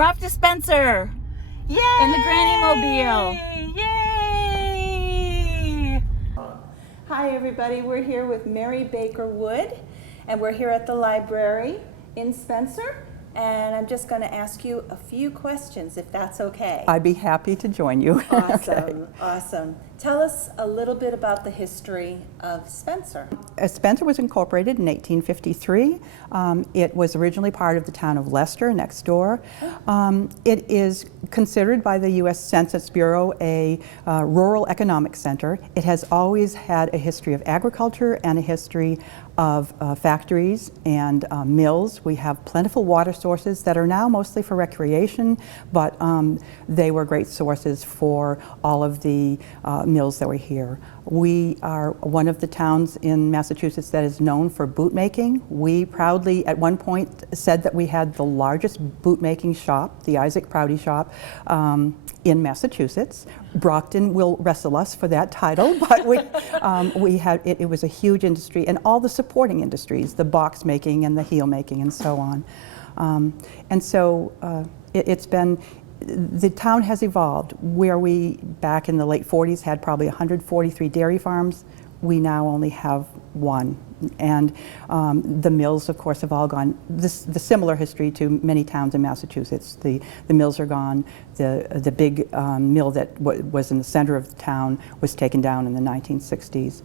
We're off to Spencer. Yay! In the Granny Mobile. Yay! Hi everybody, we're here with Mary Baker Wood and we're here at the library in Spencer, and I'm just going to ask you a few questions if that's okay. I'd be happy to join you. Awesome, Okay. awesome. Tell us a little bit about the history of Spencer. Spencer was incorporated in 1853. It was originally part of the town of Leicester, next door. It is considered by the U.S. Census Bureau a rural economic center. It has always had a history of agriculture and a history of factories and mills. We have plentiful water sources that are now mostly for recreation, but they were great sources for all of the mills that were here. We are one of the towns in Massachusetts that is known for boot making. We proudly at one point said that we had the largest boot making shop, the Isaac Prouty shop, in Massachusetts. Brockton will wrestle us for that title, but we had it was a huge industry, and all the supporting industries, the box making and the heel making and so on. And so it's been, the town has evolved. Where we, back in the late 40s, had probably 143 dairy farms, we now only have one. And the mills, of course, have all gone. The similar history to many towns in Massachusetts. The mills are gone. The big mill that was in the center of the town was taken down in the 1960s.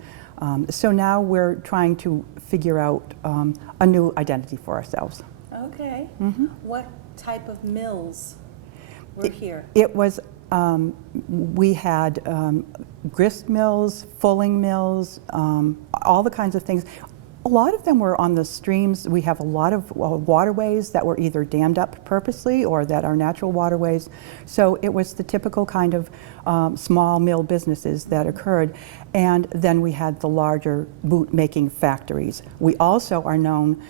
So now we're trying to figure out a new identity for ourselves. Okay. Mm-hmm. What type of mills were here? It was, we had grist mills, fulling mills, all the kinds of things. A lot of them were on the streams. We have a lot of waterways that were either dammed up purposely or that are natural waterways. So it was the typical kind of small mill businesses that occurred. And then we had the larger boot making factories. We also are known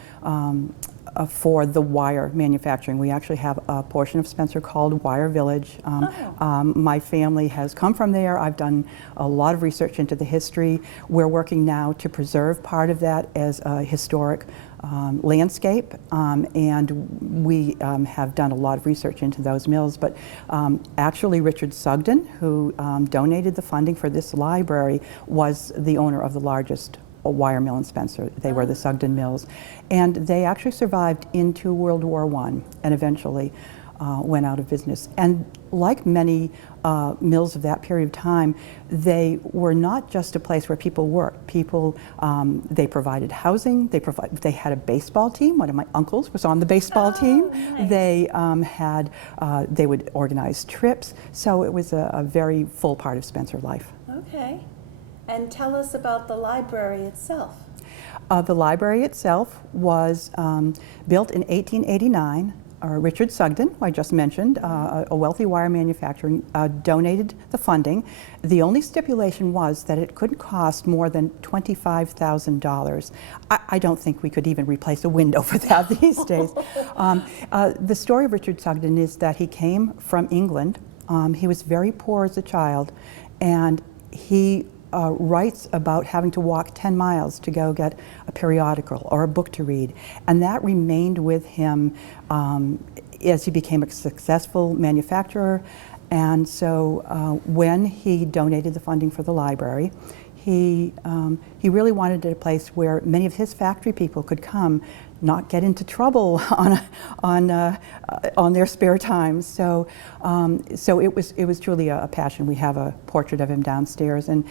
for the wire manufacturing. We actually have a portion of Spencer called Wire Village. My family has come from there. I've done a lot of research into the history. We're working now to preserve part of that as a historic landscape, and we have done a lot of research into those mills. But actually Richard Sugden, who donated the funding for this library, was the owner of the largest wire mill in Spencer. They were the Sugden Mills. And they actually survived into World War I and eventually went out of business. And like many mills of that period of time, they were not just a place where people worked. People, they provided housing, they had a baseball team. One of my uncles was on the baseball team. Nice. They they would organize trips. So it was a very full part of Spencer life. Okay. And tell us about the library itself. The library itself was built in 1889. Richard Sugden, who I just mentioned, a wealthy wire manufacturer, donated the funding. The only stipulation was that it couldn't cost more than $25,000. I don't think we could even replace a window for that these days. The story of Richard Sugden is that he came from England. He was very poor as a child, and he writes about having to walk 10 miles to go get a periodical or a book to read. And that remained with him as he became a successful manufacturer. And so when he donated the funding for the library, he really wanted a place where many of his factory people could come, not get into trouble on their spare time. So so it was truly a passion. We have a portrait of him downstairs, and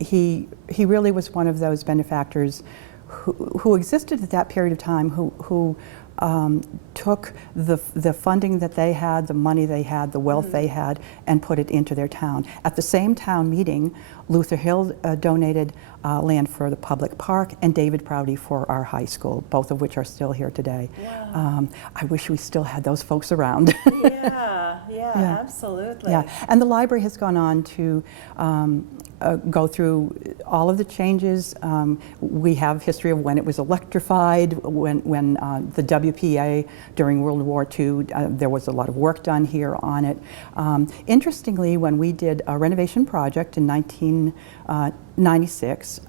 he really was one of those benefactors who existed at that period of time, who took the funding that they had, the money they had, the wealth they had, and put it into their town. At the same town meeting, Luther Hill donated land for the public park, and David Prouty for our high school, both of which are still here today. Wow. I wish we still had those folks around. Yeah, absolutely. Yeah, and the library has gone on to go through all of the changes. We have history of when it was electrified, when the WPA during World War II, there was a lot of work done here on it. Interestingly, when we did a renovation project in 1996,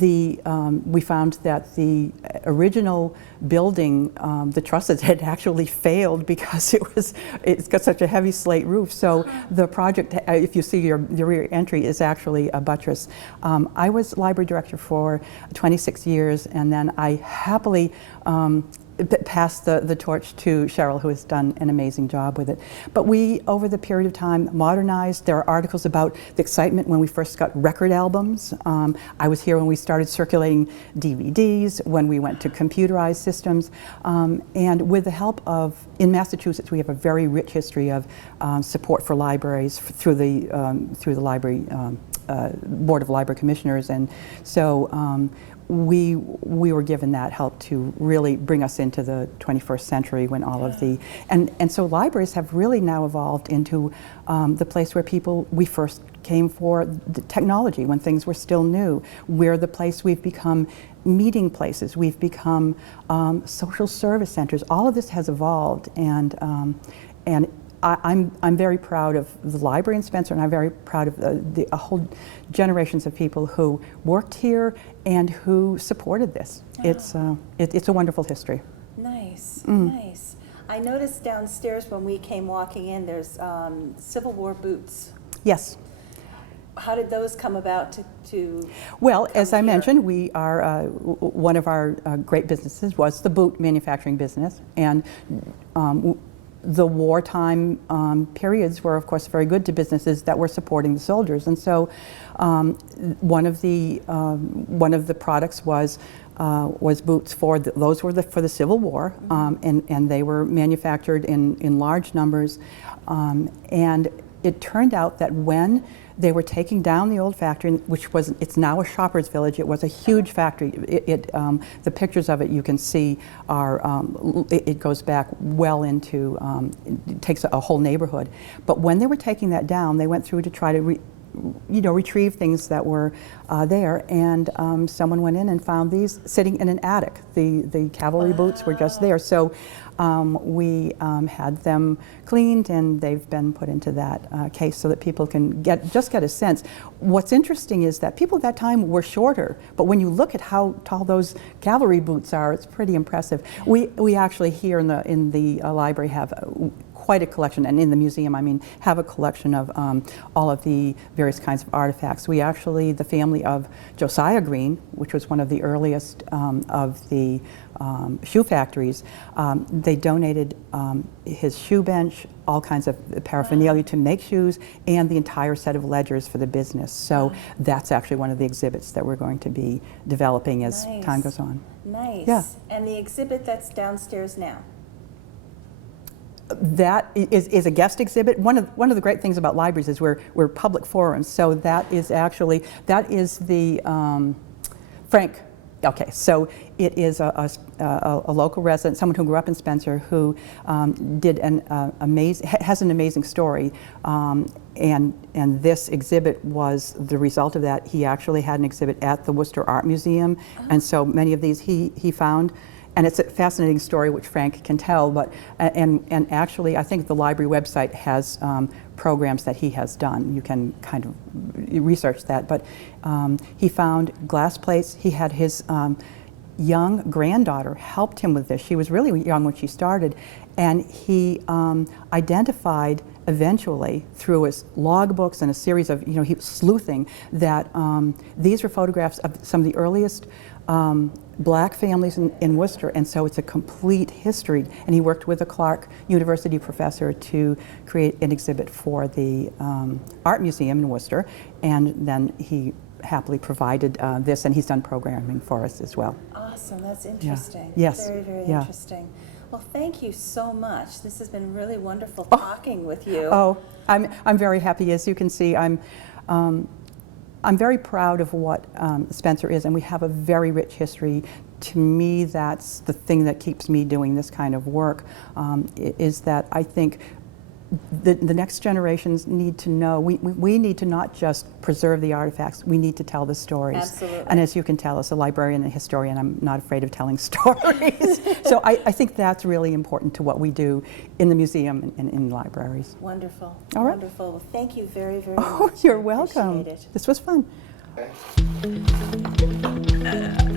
we found that the original building, the trusses had actually failed because it's got such a heavy slate roof. So the project, if you see your rear entry, is actually a buttress. I was library director for 26 years, and then I happily pass the torch to Cheryl, who has done an amazing job with it. But we, over the period of time, modernized. There are articles about the excitement when we first got record albums. I was here when we started circulating DVDs, when we went to computerized systems. And with the help of, in Massachusetts, we have a very rich history of support for libraries through the library Board of Library Commissioners. And so we were given that help to really bring us into the 21st century when all of the, and so libraries have really now evolved into the place where we first came for the technology when things were still new. We're the place we've become meeting places, we've become social service centers. All of this has evolved, and I'm very proud of the library in Spencer, and I'm very proud of a whole generations of people who worked here and who supported this. Oh. It's a wonderful history. Nice, nice. I noticed downstairs when we came walking in, there's Civil War boots. Yes. How did those come about to Well, as I mentioned, we are, one of our great businesses was the boot manufacturing business, and the wartime periods were, of course, very good to businesses that were supporting the soldiers, and so one of the products was boots for those were for the Civil War, and they were manufactured in large numbers, and it turned out that when they were taking down the old factory, it's now a shopper's village. It was a huge factory. The pictures of it you can see are, it goes back well into, it takes a whole neighborhood. But when they were taking that down, they went through to try to retrieve things that were there, and someone went in and found these sitting in an attic. The cavalry boots were just there. So we had them cleaned, and they've been put into that case so that people can just get a sense. What's interesting is that people at that time were shorter, but when you look at how tall those cavalry boots are, it's pretty impressive. We actually here in the library have quite a collection, and in the museum, I mean, have a collection of all of the various kinds of artifacts. We actually, the family of Josiah Green, which was one of the earliest of the shoe factories, they donated his shoe bench, all kinds of paraphernalia to make shoes, and the entire set of ledgers for the business. So that's actually one of the exhibits that we're going to be developing as time goes on. Nice. Yeah. And the exhibit that's downstairs now? That is a guest exhibit. One of the great things about libraries is we're public forums. So that is the Frank. Okay, so it is a local resident, someone who grew up in Spencer, who did has an amazing story, and this exhibit was the result of that. He actually had an exhibit at the Worcester Art Museum, and so many of these he found. And it's a fascinating story, which Frank can tell. But and actually, I think the library website has programs that he has done. You can kind of research that. But he found glass plates. He had his young granddaughter helped him with this. She was really young when she started, and he identified eventually through his logbooks and a series of he was sleuthing that these were photographs of some of the earliest black families in Worcester, and so it's a complete history. And he worked with a Clark University professor to create an exhibit for the Art Museum in Worcester, and then he happily provided this, and he's done programming for us as well. Awesome, that's interesting. Yeah. Yes. Very, very yeah. interesting. Well, thank you so much. This has been really wonderful talking with you. Oh, I'm very happy. As you can see, I'm very proud of what Spencer is, and we have a very rich history. To me, that's the thing that keeps me doing this kind of work, is that I think the next generations need to know, we need to not just preserve the artifacts, we need to tell the stories. Absolutely. And as you can tell, as a librarian and a historian, I'm not afraid of telling stories. So I think that's really important to what we do in the museum and in libraries. Wonderful. All right. Wonderful. Well, thank you very, very Oh, much. you're I welcome. appreciate it. This was fun. Okay. Bye.